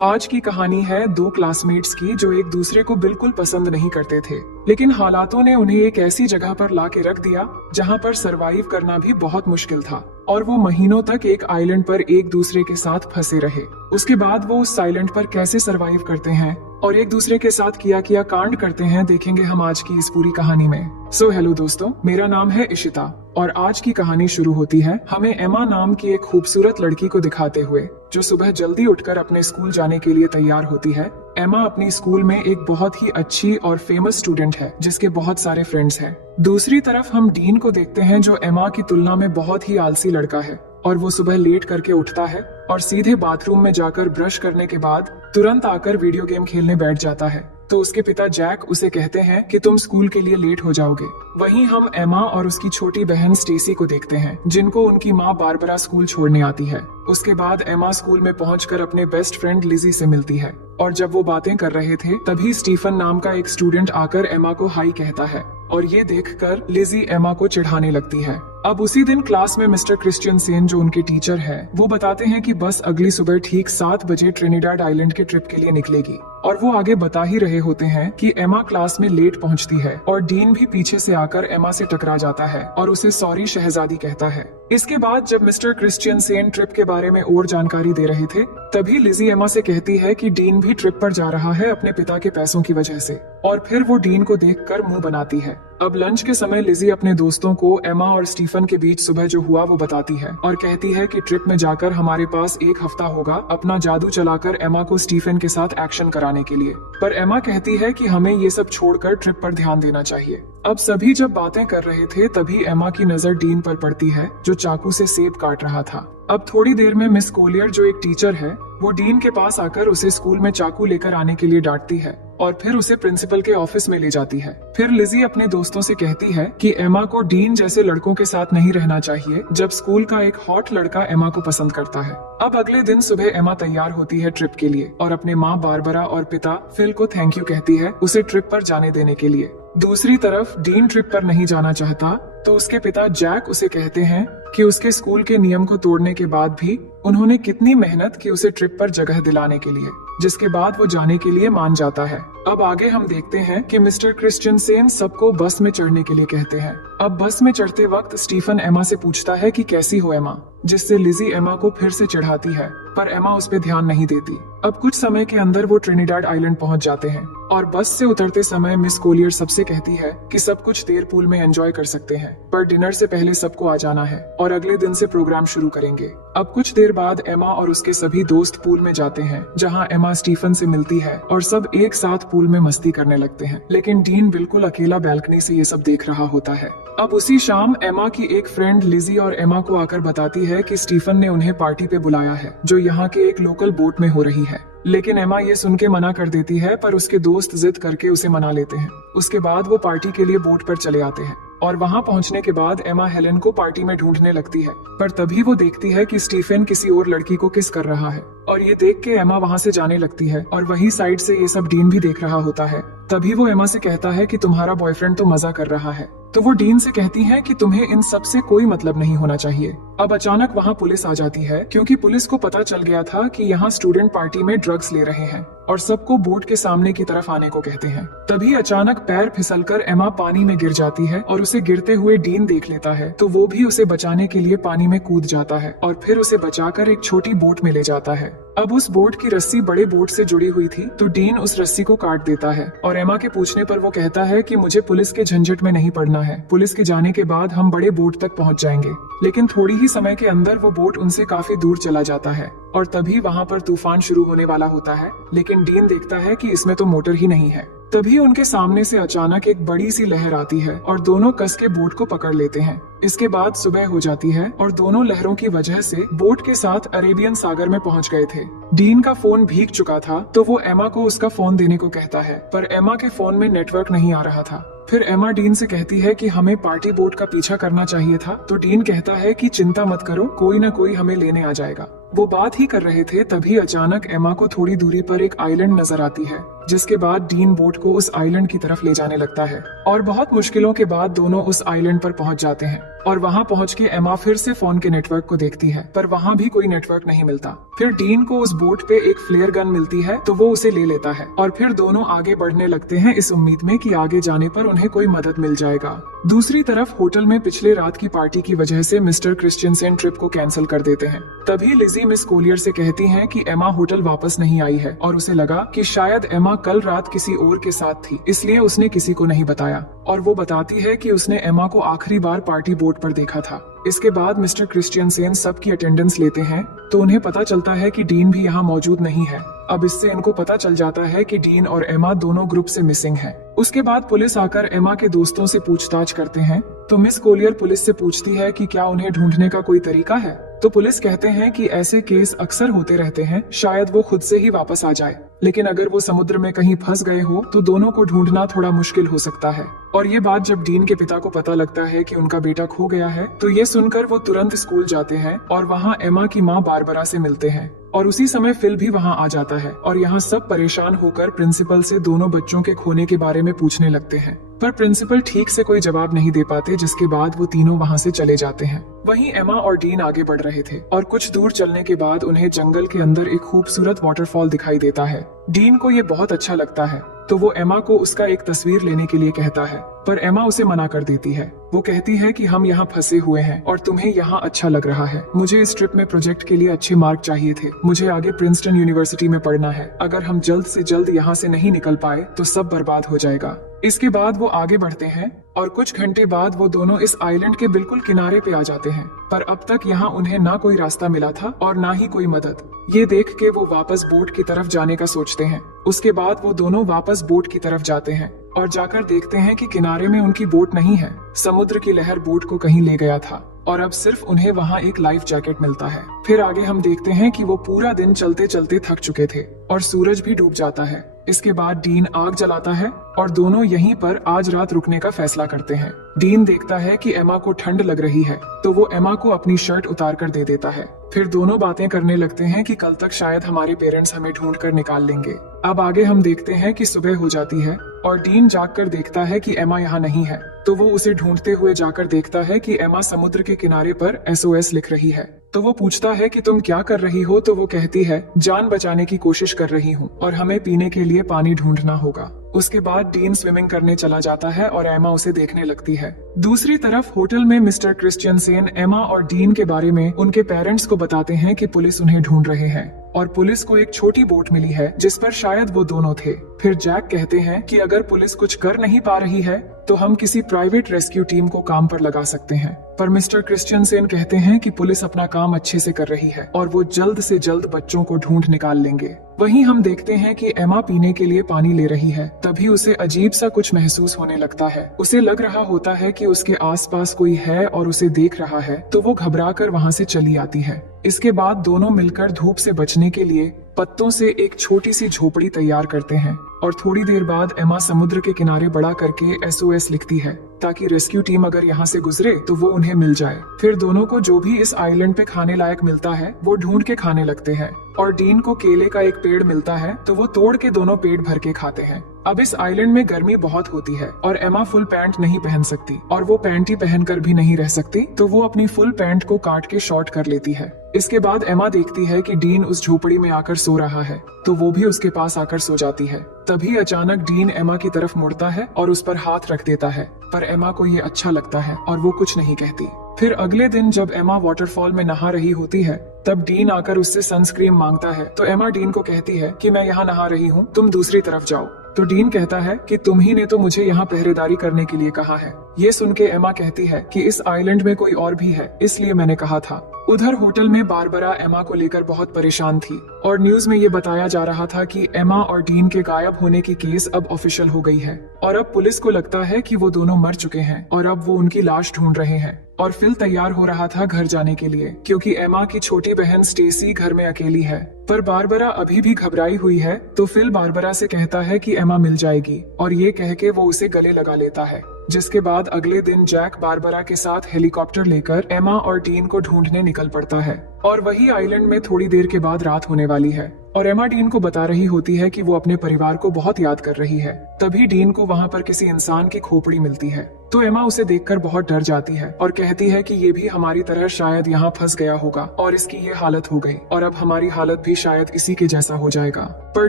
आज की कहानी है दो क्लासमेट्स की जो एक दूसरे को बिल्कुल पसंद नहीं करते थे, लेकिन हालातों ने उन्हें एक ऐसी जगह पर ला के रख दिया जहां पर सरवाइव करना भी बहुत मुश्किल था और वो महीनों तक एक आइलैंड पर एक दूसरे के साथ फंसे रहे। उसके बाद वो उस आइलैंड पर कैसे सरवाइव करते हैं और एक दूसरे के साथ किया कांड करते हैं, देखेंगे हम आज की इस पूरी कहानी में। सो हेलो दोस्तों, मेरा नाम है इशिता और आज की कहानी शुरू होती है हमें एमा नाम की एक खूबसूरत लड़की को दिखाते हुए जो सुबह जल्दी उठकर अपने स्कूल जाने के लिए तैयार होती है। एमा अपनी स्कूल में एक बहुत ही अच्छी और फेमस स्टूडेंट है जिसके बहुत सारे फ्रेंड्स हैं। दूसरी तरफ हम डीन को देखते हैं जो एमा की तुलना में बहुत ही आलसी लड़का है और वो सुबह लेट करके उठता है और सीधे बाथरूम में जाकर ब्रश करने के बाद तुरंत आकर वीडियो गेम खेलने बैठ जाता है। तो उसके पिता जैक उसे कहते हैं कि तुम स्कूल के लिए लेट हो जाओगे। वहीं हम एमा और उसकी छोटी बहन स्टेसी को देखते हैं जिनको उनकी माँ बारबरा स्कूल छोड़ने आती है। उसके बाद एमा स्कूल में पहुंचकर अपने बेस्ट फ्रेंड लिजी से मिलती है और जब वो बातें कर रहे थे तभी स्टीफन नाम का एक स्टूडेंट आकर एमा को हाई कहता है और ये देखकर लिजी एमा को चिढ़ाने लगती है। अब उसी दिन क्लास में मिस्टर क्रिश्चियन सेन जो उनके टीचर है वो बताते हैं कि बस अगली सुबह ठीक 7 बजे ट्रिनिडाड आइलैंड के ट्रिप के लिए निकलेगी और वो आगे बता ही रहे होते हैं कि एमा क्लास में लेट पहुंचती है और डीन भी पीछे से आकर एमा से टकरा जाता है और उसे सॉरी शहजादी कहता है। इसके बाद जब मिस्टर क्रिश्चियन सेन ट्रिप के बारे में और जानकारी दे रहे थे तभी लिजी एमा से कहती है कि डीन भी ट्रिप पर जा रहा है अपने पिता के पैसों की वजह से और फिर वो डीन को देखकर मुंह बनाती है। अब लंच के समय लिजी अपने दोस्तों को एमा और स्टीफन के बीच सुबह जो हुआ वो बताती है और कहती है कि ट्रिप में जाकर हमारे पास 1 हफ्ता होगा अपना जादू चलाकर एमा को स्टीफन के साथ एक्शन कराने के लिए। पर एमा कहती है कि हमें ये सब छोड़कर ट्रिप पर ध्यान देना चाहिए। अब सभी जब बातें कर रहे थे तभी एमा की नजर डीन पर पड़ती है जो चाकू से सेब काट रहा था। अब थोड़ी देर में मिस कोलियर जो एक टीचर है वो डीन के पास आकर उसे स्कूल में चाकू लेकर आने के लिए डांटती है और फिर उसे प्रिंसिपल के ऑफिस में ले जाती है। फिर लिजी अपने दोस्तों से कहती है कि एमा को डीन जैसे लड़कों के साथ नहीं रहना चाहिए जब स्कूल का एक हॉट लड़का एमा को पसंद करता है। अब अगले दिन सुबह एमा तैयार होती है ट्रिप के लिए और अपने माँ बारबरा और पिता फिल को थैंक यू कहती है उसे ट्रिप पर जाने देने के लिए। दूसरी तरफ डीन ट्रिप पर नहीं जाना चाहता तो उसके पिता जैक उसे कहते हैं कि उसके स्कूल के नियम को तोड़ने के बाद भी उन्होंने कितनी मेहनत की उसे ट्रिप पर जगह दिलाने के लिए, जिसके बाद वो जाने के लिए मान जाता है। अब आगे हम देखते हैं कि मिस्टर क्रिश्चियन सेन सबको बस में चढ़ने के लिए कहते हैं। अब बस में चढ़ते वक्त स्टीफन एमा से पूछता है कि कैसी हो एमा, जिससे लिजी एमा को फिर से चिढ़ाती है पर एमा उस पर ध्यान नहीं देती। अब कुछ समय के अंदर वो ट्रिनिडाड आइलैंड पहुंच जाते हैं और बस से उतरते समय मिस कोलियर सबसे कहती है कि सब कुछ देर पूल में एंजॉय कर सकते हैं पर डिनर से पहले सबको आ जाना है और अगले दिन से प्रोग्राम शुरू करेंगे। अब कुछ देर बाद एमा और उसके सभी दोस्त पूल में जाते हैं जहां एमा स्टीफन से मिलती है और सब एक साथ पूल में मस्ती करने लगते हैं, लेकिन डीन बिल्कुल अकेला बैल्कनी से ये सब देख रहा होता है। अब उसी शाम एमा की एक फ्रेंड लिजी और एमा को आकर बताती है कि स्टीफन ने उन्हें पार्टी पे बुलाया है जो यहाँ के एक लोकल बोट में हो रही है, लेकिन एमा ये सुन के मना कर देती है पर उसके दोस्त जिद करके उसे मना लेते हैं। उसके बाद वो पार्टी के लिए बोट पर चले आते हैं और वहाँ पहुँचने के बाद एमा हेलेन को पार्टी में ढूंढने लगती है पर तभी वो देखती है कि स्टीफन किसी और लड़की को किस कर रहा है और ये देख के एमा वहाँ से जाने लगती है और वही साइड से ये सब डीन भी देख रहा होता है। तभी वो एमा से कहता है कि तुम्हारा बॉयफ्रेंड तो मजा कर रहा है, तो वो डीन से कहती है कि तुम्हें इन सब से कोई मतलब नहीं होना चाहिए। अब अचानक वहाँ पुलिस आ जाती है क्योंकि पुलिस को पता चल गया था कि यहाँ स्टूडेंट पार्टी में ड्रग्स ले रहे हैं और सबको बोट के सामने की तरफ आने को कहते हैं। तभी अचानक पैर फिसलकर एमा पानी में गिर जाती है और उसे गिरते हुए डीन देख लेता है तो वो भी उसे बचाने के लिए पानी में कूद जाता है और फिर उसे बचाकर एक छोटी बोट में ले जाता है। अब उस बोट की रस्सी बड़े बोट से जुड़ी हुई थी तो डीन उस रस्सी को काट देता है और एमा के पूछने पर वो कहता है कि मुझे पुलिस के झंझट में नहीं पड़ना है, पुलिस के जाने के बाद हम बड़े बोट तक पहुंच जाएंगे। लेकिन थोड़ी ही समय के अंदर वो बोट उनसे काफी दूर चला जाता है और तभी वहाँ पर तूफान शुरू होने वाला होता है, लेकिन डीन देखता है कि इसमें तो मोटर ही नहीं है। तभी उनके सामने से अचानक एक बड़ी सी लहर आती है और दोनों कस के बोट को पकड़ लेते हैं। इसके बाद सुबह हो जाती है और दोनों लहरों की वजह से बोट के साथ अरेबियन सागर में पहुंच गए थे। डीन का फोन भीग चुका था तो वो एमा को उसका फोन देने को कहता है पर एमा के फोन में नेटवर्क नहीं आ रहा था। फिर एमा डीन से कहती है कि हमें पार्टी बोट का पीछा करना चाहिए था तो डीन कहता है कि चिंता मत करो, कोई ना कोई हमें लेने आ जाएगा। वो बात ही कर रहे थे तभी अचानक एमा को थोड़ी दूरी पर एक आइलैंड नजर आती है, जिसके बाद डीन बोट को उस आइलैंड की तरफ ले जाने लगता है और बहुत मुश्किलों के बाद दोनों उस आइलैंड पर पहुंच जाते हैं। और वहां पहुंच के एमा फिर से फोन के नेटवर्क को देखती है, पर वहां भी कोई नेटवर्क नहीं मिलता। फिर डीन को उस बोट पे एक फ्लेयर गन मिलती है, तो वो उसे ले लेता है और फिर दोनों आगे बढ़ने लगते हैं इस उम्मीद में कि आगे जाने पर उन्हें कोई मदद मिल जाएगा। दूसरी तरफ होटल में पिछले रात की पार्टी की वजह से मिस्टर क्रिश्चियनसेन ट्रिप को कैंसिल कर देते हैं। तभी लिजी मिस कोलियर से कहती हैं कि एमा होटल वापस नहीं आई है और उसे लगा कि शायद एमा कल रात किसी और के साथ थी, इसलिए उसने किसी को नहीं बताया। और वो बताती है कि उसने एमा को आखिरी बार पार्टी बोट पर देखा था। इसके बाद मिस्टर क्रिश्चियनसेन सबकी अटेंडेंस लेते हैं, तो उन्हें पता चलता है कि डीन भी यहाँ मौजूद नहीं है। अब इससे इनको पता चल जाता है कि डीन और एमा दोनों ग्रुप से मिसिंग हैं। उसके बाद पुलिस आकर एमा के दोस्तों से पूछताछ करते हैं, तो मिस कोलियर पुलिस से पूछती है कि क्या उन्हें ढूंढने का कोई तरीका है। तो पुलिस कहते हैं कि ऐसे केस अक्सर होते रहते हैं, शायद वो खुद से ही वापस आ जाए, लेकिन अगर वो समुद्र में कहीं फंस गए हो तो दोनों को ढूंढना थोड़ा मुश्किल हो सकता है। और ये बात जब डीन के पिता को पता लगता है कि उनका बेटा खो गया है, तो ये सुनकर वो तुरंत स्कूल जाते हैं और वहाँ एमा की माँ बारबरा से मिलते हैं। और उसी समय फिल भी वहाँ आ जाता है और यहाँ सब परेशान होकर प्रिंसिपल से दोनों बच्चों के खोने के बारे में पूछने लगते हैं, पर प्रिंसिपल ठीक से कोई जवाब नहीं दे पाते, जिसके बाद वो तीनों वहाँ से चले जाते हैं। वहीं एमा और डीन आगे बढ़ रहे थे और कुछ दूर चलने के बाद उन्हें जंगल के अंदर एक खूबसूरत वाटरफॉल दिखाई देता है। डीन को ये बहुत अच्छा लगता है, तो वो एमा को उसका एक तस्वीर लेने के लिए कहता है, पर एमा उसे मना कर देती है। वो कहती है कि हम यहाँ फंसे हुए हैं और तुम्हें यहाँ अच्छा लग रहा है। मुझे इस ट्रिप में प्रोजेक्ट के लिए अच्छे मार्क चाहिए थे। मुझे आगे प्रिंसटन यूनिवर्सिटी में पढ़ना है। अगर हम जल्द से जल्द यहाँ से नहीं निकल पाए तो सब बर्बाद हो जाएगा। इसके बाद वो आगे बढ़ते हैं और कुछ घंटे बाद वो दोनों इस आइलैंड के बिल्कुल किनारे पे आ जाते हैं, पर अब तक यहाँ उन्हें ना कोई रास्ता मिला था और ना ही कोई मदद। ये देख के वो वापस बोट की तरफ जाने का सोचते हैं। उसके बाद वो दोनों वापस बोट की तरफ जाते हैं और जाकर देखते हैं कि किनारे में उनकी बोट नहीं है। समुद्र की लहर बोट को कहीं ले गया था और अब सिर्फ उन्हें वहाँ एक लाइफ जैकेट मिलता है। फिर आगे हम देखते हैं कि वो पूरा दिन चलते चलते थक चुके थे और सूरज भी डूब जाता है। इसके बाद डीन आग जलाता है और दोनों यहीं पर आज रात रुकने का फैसला करते हैं। डीन देखता है कि एमा को ठंड लग रही है, तो वो एमा को अपनी शर्ट उतार कर दे देता है। फिर दोनों बातें करने लगते हैं कि कल तक शायद हमारे पेरेंट्स हमें ढूंढ कर निकाल लेंगे। अब आगे हम देखते हैं कि सुबह हो जाती है और डीन जागकर देखता है कि एमा यहाँ नहीं है, तो वो उसे ढूंढते हुए जाकर देखता है कि एमा समुद्र के किनारे पर SOS लिख रही है। तो वो पूछता है कि तुम क्या कर रही हो, तो वो कहती है जान बचाने की कोशिश कर रही हूँ और हमें पीने के लिए पानी ढूंढना होगा। उसके बाद डीन स्विमिंग करने चला जाता है और एमा उसे देखने लगती है। दूसरी तरफ होटल में मिस्टर क्रिश्चियनसेन एमा और डीन के बारे में उनके पेरेंट्स को बताते हैं कि पुलिस उन्हें ढूंढ रहे हैं और पुलिस को एक छोटी बोट मिली है जिस पर शायद वो दोनों थे। फिर जैक कहते हैं कि अगर पुलिस कुछ कर नहीं पा रही है तो हम किसी प्राइवेट रेस्क्यू टीम को काम पर लगा सकते हैं। पर मिस्टर क्रिश्चियनसेन कहते हैं कि पुलिस अपना काम अच्छे से कर रही है और वो जल्द से जल्द बच्चों को ढूंढ निकाल लेंगे। वहीं हम देखते हैं कि एमा पीने के लिए पानी ले रही है, तभी उसे अजीब सा कुछ महसूस होने लगता है। उसे लग रहा होता है कि उसके आसपास कोई है और उसे देख रहा है, तो वो घबराकर वहाँ से चली आती है। इसके बाद दोनों मिलकर धूप से बचने के लिए पत्तों से एक छोटी सी झोपड़ी तैयार करते हैं और थोड़ी देर बाद एमा समुद्र के किनारे बड़ा करके SOS लिखती है ताकि रेस्क्यू टीम अगर यहाँ से गुजरे तो वो उन्हें मिल जाए। फिर दोनों को जो भी इस आइलैंड पे खाने लायक मिलता है वो ढूंढ के खाने लगते हैं और डीन को केले का एक पेड़ मिलता है, तो वो तोड़ के दोनों पेट भर के खाते हैं। अब इस आइलैंड में गर्मी बहुत होती है और एमा फुल पैंट नहीं पहन सकती और वो पैंटी पहनकर भी नहीं रह सकती, तो वो अपनी फुल पैंट को काट के शॉर्ट कर लेती है। इसके बाद एमा देखती है कि डीन उस झोपड़ी में आकर सो रहा है, तो वो भी उसके पास आकर सो जाती है। तभी अचानक डीन एमा की तरफ मुड़ता है और उस पर हाथ रख देता है, पर एमा को ये अच्छा लगता है और वो कुछ नहीं कहती। फिर अगले दिन जब एमा वाटरफॉल में नहा रही होती है, तब डीन आकर उससे सनस्क्रीन मांगता है, तो एमा डीन को कहती है कि मैं यहाँ नहा रही हूँ, तुम दूसरी तरफ जाओ। तो डीन कहता है कि तुम ही ने तो मुझे यहाँ पहरेदारी करने के लिए कहा है। ये सुन के एमा कहती है कि इस आइलैंड में कोई और भी है, इसलिए मैंने कहा था। उधर होटल में बारबरा एमा को लेकर बहुत परेशान थी और न्यूज में ये बताया जा रहा था कि एमा और डीन के गायब होने की केस अब ऑफिशियल हो गई है और अब पुलिस को लगता है कि वो दोनों मर चुके हैं और अब वो उनकी लाश ढूंढ रहे हैं। और फिल तैयार हो रहा था घर जाने के लिए, क्योंकि एमा की छोटी बहन स्टेसी घर में अकेली है। पर बारबरा अभी भी घबराई हुई है, तो फिल बारबरा से कहता है कि एमा मिल जाएगी और ये कह के वो उसे गले लगा लेता है। जिसके बाद अगले दिन जैक बारबरा के साथ हेलीकॉप्टर लेकर एमा और डीन को ढूंढने निकल पड़ता है। और वही आइलैंड में थोड़ी देर के बाद रात होने वाली है और एमा डीन को बता रही होती है कि वो अपने परिवार को बहुत याद कर रही है। तभी डीन को वहाँ पर किसी इंसान की खोपड़ी मिलती है तो एमा उसे देखकर बहुत डर जाती है और कहती है कि ये भी हमारी तरह शायद यहाँ फंस गया होगा और इसकी ये हालत हो गई और अब हमारी हालत भी शायद इसी के जैसा हो जाएगा। पर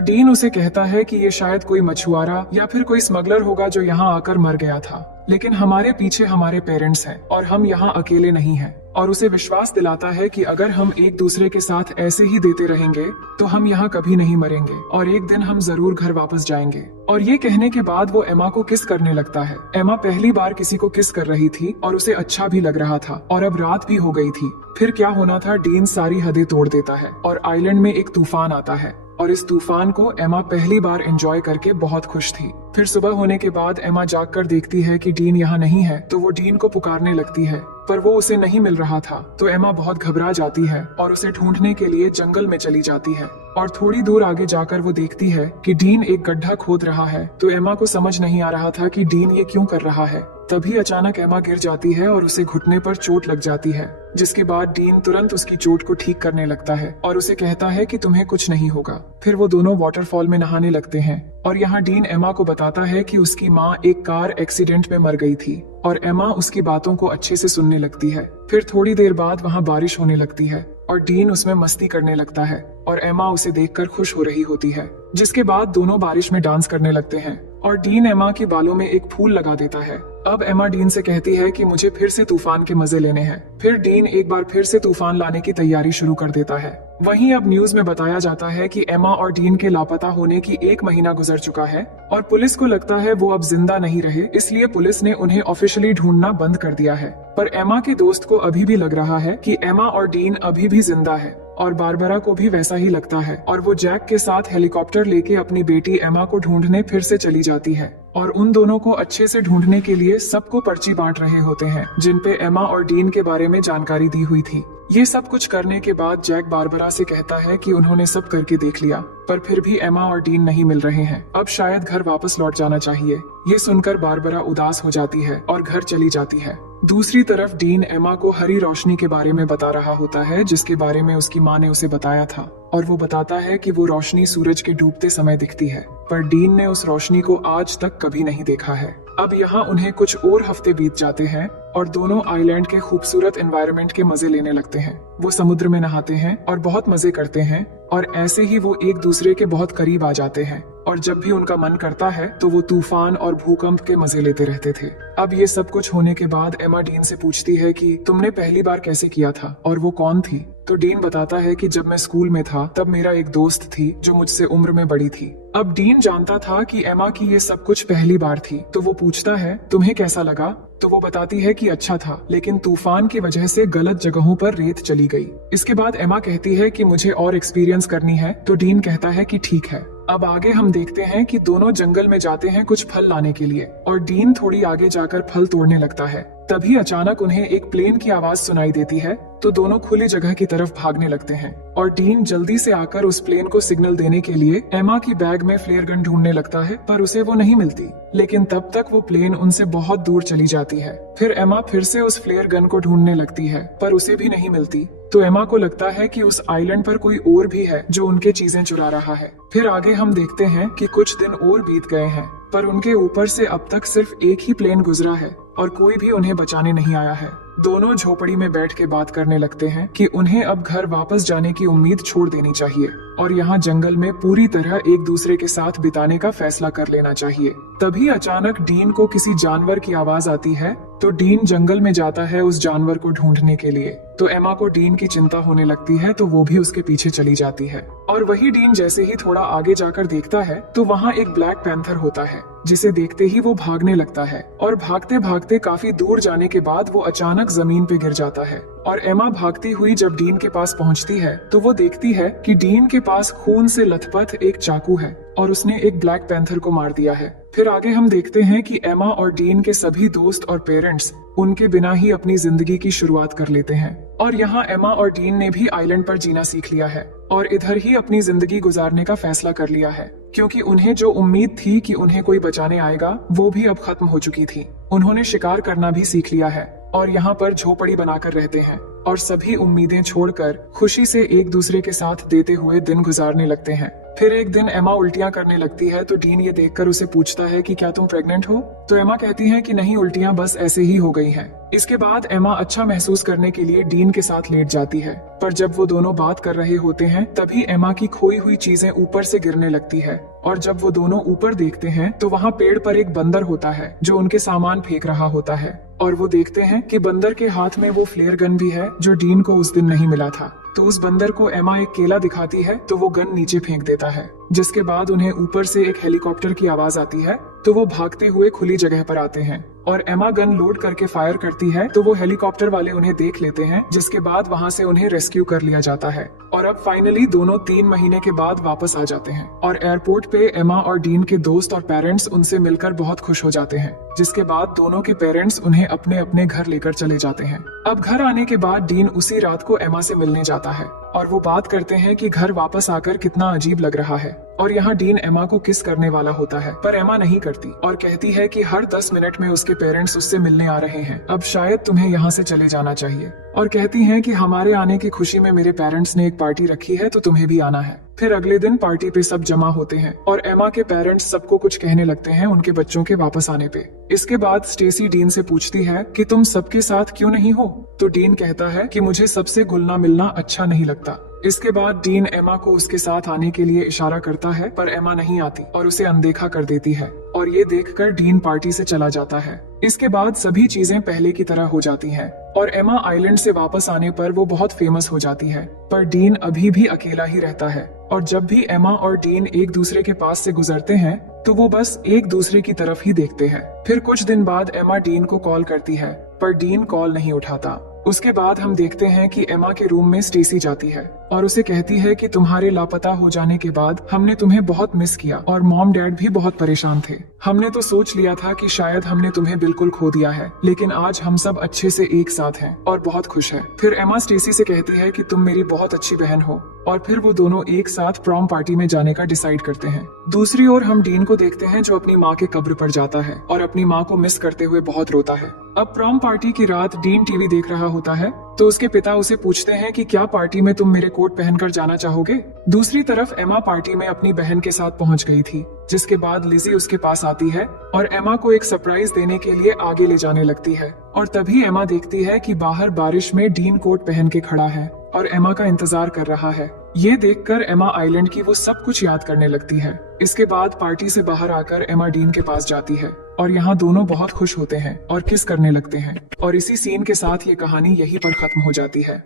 डीन उसे कहता है कि ये शायद कोई मछुआरा या फिर कोई स्मगलर होगा जो यहाँ आकर मर गया था, लेकिन हमारे पीछे हमारे पेरेंट्स हैं और हम यहाँ अकेले नहीं हैं। और उसे विश्वास दिलाता है कि अगर हम एक दूसरे के साथ ऐसे ही देते रहेंगे तो हम यहाँ कभी नहीं मरेंगे और एक दिन हम जरूर घर वापस जाएंगे। और ये कहने के बाद वो एमा को किस करने लगता है। एमा पहली बार किसी को किस कर रही थी और उसे अच्छा भी लग रहा था और अब रात भी हो गई थी। फिर क्या होना था, डीन सारी हदें तोड़ देता है और आइलैंड में एक तूफान आता है और इस तूफान को एमा पहली बार एंजॉय करके बहुत खुश थी। फिर सुबह होने के बाद एमा जागकर देखती है कि डीन यहाँ नहीं है तो वो डीन को पुकारने लगती है पर वो उसे नहीं मिल रहा था। तो एमा बहुत घबरा जाती है और उसे ढूंढने के लिए जंगल में चली जाती है और थोड़ी दूर आगे जाकर वो देखती है कि डीन एक गड्ढा खोद रहा है। तो एमा को समझ नहीं आ रहा था कि डीन ये क्यों कर रहा है। तभी अचानक एमा गिर जाती है और उसे घुटने पर चोट लग जाती है, जिसके बाद डीन तुरंत उसकी चोट को ठीक करने लगता है और उसे कहता है कि तुम्हें कुछ नहीं होगा। फिर वो दोनों वाटरफॉल में नहाने लगते हैं और यहाँ डीन एमा को बताता है कि उसकी माँ एक कार एक्सीडेंट में मर गई थी और एमा उसकी बातों को अच्छे से सुनने लगती है। फिर थोड़ी देर बाद वहाँ बारिश होने लगती है और डीन उसमें मस्ती करने लगता है और एमा उसे देखकर खुश हो रही होती है, जिसके बाद दोनों बारिश में डांस करने लगते हैं और डीन एमा के बालों में एक फूल लगा देता है। अब एमा डीन से कहती है कि मुझे फिर से तूफान के मजे लेने हैं। फिर डीन एक बार फिर से तूफान लाने की तैयारी शुरू कर देता है। वहीं अब न्यूज में बताया जाता है कि एमा और डीन के लापता होने की 1 महीना गुजर चुका है और पुलिस को लगता है वो अब जिंदा नहीं रहे, इसलिए पुलिस ने उन्हें ऑफिशियली ढूंढना बंद कर दिया है। पर एमा के दोस्त को अभी भी लग रहा है कि एमा और डीन अभी भी जिंदा है और बारबरा को भी वैसा ही लगता है और वो जैक के साथ हेलीकॉप्टर लेके अपनी बेटी एमा को ढूंढने फिर से चली जाती है और उन दोनों को अच्छे से ढूंढने के लिए सबको पर्ची बांट रहे होते हैं जिन पे एमा और डीन के बारे में जानकारी दी हुई थी। ये सब कुछ करने के बाद जैक बारबरा से कहता है कि उन्होंने सब करके देख लिया पर फिर भी एमा और डीन नहीं मिल रहे हैं, अब शायद घर वापस लौट जाना चाहिए। ये सुनकर बारबरा उदास हो जाती है और घर चली जाती है। दूसरी तरफ डीन एमा को हरी रोशनी के बारे में बता रहा होता है जिसके बारे में उसकी माँ ने उसे बताया था और वो बताता है कि वो रोशनी सूरज के डूबते समय दिखती है, पर डीन ने उस रोशनी को आज तक कभी नहीं देखा है। अब यहाँ उन्हें कुछ और हफ्ते बीत जाते हैं और दोनों आइलैंड के खूबसूरत एनवायरनमेंट के मजे लेने लगते हैं। वो समुद्र में नहाते हैं और बहुत मजे करते हैं और ऐसे ही वो एक दूसरे के बहुत करीब आ जाते हैं और जब भी उनका मन करता है तो वो तूफान और भूकंप के मजे लेते रहते थे। अब ये सब कुछ होने के बाद एमा डीन से पूछती है कि तुमने पहली बार कैसे किया था और वो कौन थी। तो डीन बताता है कि जब मैं स्कूल में था तब मेरा एक दोस्त थी जो मुझसे उम्र में बड़ी थी। अब डीन जानता था कि एमा की ये सब कुछ पहली बार थी तो वो पूछता है तुम्हें कैसा लगा। तो वो बताती है कि अच्छा था, लेकिन तूफान की वजह से गलत जगहों पर रेत चली गई। इसके बाद एमा कहती है कि मुझे और एक्सपीरियंस करनी है तो डीन कहता है कि ठीक है। अब आगे हम देखते हैं कि दोनों जंगल में जाते हैं कुछ फल लाने के लिए और डीन थोड़ी आगे जाकर फल तोड़ने लगता है। तभी अचानक उन्हें एक प्लेन की आवाज सुनाई देती है तो दोनों खुली जगह की तरफ भागने लगते हैं और डीन जल्दी से आकर उस प्लेन को सिग्नल देने के लिए एमा की बैग में फ्लेयर गन ढूंढने लगता है पर उसे वो नहीं मिलती। लेकिन तब तक वो प्लेन उनसे बहुत दूर चली जाती है। फिर एमा फिर से उस फ्लेयर गन को ढूंढने लगती है पर उसे भी नहीं मिलती। तो एमा को लगता है कि उस आइलैंड पर कोई और भी है जो उनके चीजें चुरा रहा है। फिर आगे हम देखते हैं कि कुछ दिन और बीत गए हैं पर उनके ऊपर से अब तक सिर्फ एक ही प्लेन गुजरा है और कोई भी उन्हें बचाने नहीं आया है। दोनों झोपड़ी में बैठ के बात करने लगते हैं कि उन्हें अब घर वापस जाने की उम्मीद छोड़ देनी चाहिए और यहाँ जंगल में पूरी तरह एक दूसरे के साथ बिताने का फैसला कर लेना चाहिए। तभी अचानक डीन को किसी जानवर की आवाज आती है तो डीन जंगल में जाता है उस जानवर को ढूंढने के लिए। तो एमा को डीन की चिंता होने लगती है तो वो भी उसके पीछे चली जाती है और वही डीन जैसे ही थोड़ा आगे जाकर देखता है तो वहाँ एक ब्लैक पैंथर होता है जिसे देखते ही वो भागने लगता है और भागते भागते काफी दूर जाने के बाद वो अचानक जमीन पे गिर जाता है और एमा भागती हुई जब डीन के पास पहुंचती है तो वो देखती है कि डीन के पास खून से लथपथ एक चाकू है और उसने एक ब्लैक पैंथर को मार दिया है। फिर आगे हम देखते हैं कि एमा और डीन के सभी दोस्त और पेरेंट्स उनके बिना ही अपनी जिंदगी की शुरुआत कर लेते हैं। और यहाँ एमा और डीन ने भी आइलैंड पर जीना सीख लिया है और इधर ही अपनी जिंदगी गुजारने का फैसला कर लिया है, क्योंकि उन्हें जो उम्मीद थी कि उन्हें कोई बचाने आएगा वो भी अब खत्म हो चुकी थी। उन्होंने शिकार करना भी सीख लिया है और यहाँ पर झोपड़ी बनाकर रहते हैं और सभी उम्मीदें छोड़कर खुशी से एक दूसरे के साथ देते हुए दिन गुजारने लगते हैं। फिर एक दिन एमा उल्टियां करने लगती है तो डीन ये देखकर उसे पूछता है कि क्या तुम प्रेग्नेंट हो? तो एमा कहती है कि नहीं, उल्टियां बस ऐसे ही हो गई हैं। इसके बाद एमा अच्छा महसूस करने के लिए डीन के साथ लेट जाती है, पर जब वो दोनों बात कर रहे होते हैं तभी एमा की खोई हुई चीजें ऊपर से गिरने लगती है और जब वो दोनों ऊपर देखते हैं तो वहाँ पेड़ पर एक बंदर होता है जो उनके सामान फेंक रहा होता है और वो देखते हैं कि बंदर के हाथ में वो फ्लेयर गन भी है जो डीन को उस दिन नहीं मिला था। तो उस बंदर को एमा एक केला दिखाती है तो वो गन नीचे फेंक देता है, जिसके बाद उन्हें ऊपर से एक हेलीकॉप्टर की आवाज आती है तो वो भागते हुए खुली जगह पर आते हैं और एमा गन लोड करके फायर करती है तो वो हेलीकॉप्टर वाले उन्हें देख लेते हैं, जिसके बाद वहाँ से उन्हें रेस्क्यू कर लिया जाता है और अब फाइनली दोनों 3 महीने के बाद वापस आ जाते हैं और एयरपोर्ट पे एमा और डीन के दोस्त और पेरेंट्स उनसे मिलकर बहुत खुश हो जाते हैं, जिसके बाद दोनों के पेरेंट्स उन्हें अपने अपने घर लेकर चले जाते हैं। अब घर आने के बाद डीन उसी रात को एमा से मिलने जाता है और वो बात करते हैं कि घर वापस आकर कितना अजीब लग रहा है और यहाँ डीन एमा को किस करने वाला होता है, पर एमा नहीं करती और कहती है कि हर 10 मिनट में उसके पेरेंट्स उससे मिलने आ रहे हैं, अब शायद तुम्हें यहाँ से चले जाना चाहिए। और कहती हैं कि हमारे आने की खुशी में मेरे पेरेंट्स ने एक पार्टी रखी है तो तुम्हें भी आना है। फिर अगले दिन पार्टी पे सब जमा होते हैं और एमा के पेरेंट्स सबको कुछ कहने लगते हैं उनके बच्चों के वापस आने पे। इसके बाद स्टेसी डीन से पूछती है कि तुम सबके साथ क्यों नहीं हो? तो डीन कहता है कि मुझे सबसे घुलना मिलना अच्छा नहीं लगता। इसके बाद डीन एमा को उसके साथ आने के लिए इशारा करता है पर एमा नहीं आती और उसे अनदेखा कर देती है और ये देखकर डीन पार्टी से चला जाता है। इसके बाद सभी चीजें पहले की तरह हो जाती हैं और एमा आइलैंड से वापस आने पर वो बहुत फेमस हो जाती है, पर डीन अभी भी अकेला ही रहता है और जब भी एमा और डीन एक दूसरे के पास से गुजरते हैं तो वो बस एक दूसरे की तरफ ही देखते हैं। फिर कुछ दिन बाद एमा डीन को कॉल करती है पर डीन कॉल नहीं उठाता। उसके बाद हम देखते हैं कि एमा के रूम में स्टेसी जाती है और उसे कहती है कि तुम्हारे लापता हो जाने के बाद हमने तुम्हें बहुत मिस किया और मॉम डैड भी बहुत परेशान थे। हमने तो सोच लिया था कि शायद हमने तुम्हें बिल्कुल खो दिया है, लेकिन आज हम सब अच्छे से एक साथ हैं और बहुत खुश हैं। फिर एमा स्टेसी से कहती है कि तुम मेरी बहुत अच्छी बहन हो और फिर वो दोनों एक साथ प्रॉम पार्टी में जाने का डिसाइड करते हैं। दूसरी ओर हम डीन को देखते हैं जो अपनी माँ के कब्र पर जाता है और अपनी माँ को मिस करते हुए बहुत रोता है। अब प्रॉम पार्टी की रात डीन टीवी देख रहा होता है तो उसके पिता उसे पूछते हैं कि क्या पार्टी में तुम मेरे कोट पहनकर जाना चाहोगे? दूसरी तरफ एमा पार्टी में अपनी बहन के साथ पहुंच गई थी, जिसके बाद लिजी उसके पास आती है और एमा को एक सरप्राइज देने के लिए आगे ले जाने लगती है और तभी एमा देखती है कि बाहर बारिश में डीन कोट पहन के खड़ा है और एमा का इंतजार कर रहा है। ये देखकर एमा आइलैंड की वो सब कुछ याद करने लगती है। इसके बाद पार्टी से बाहर आकर एमा डीन के पास जाती है और यहाँ दोनों बहुत खुश होते हैं और किस करने लगते हैं और इसी सीन के साथ ये कहानी यहीं पर खत्म हो जाती है।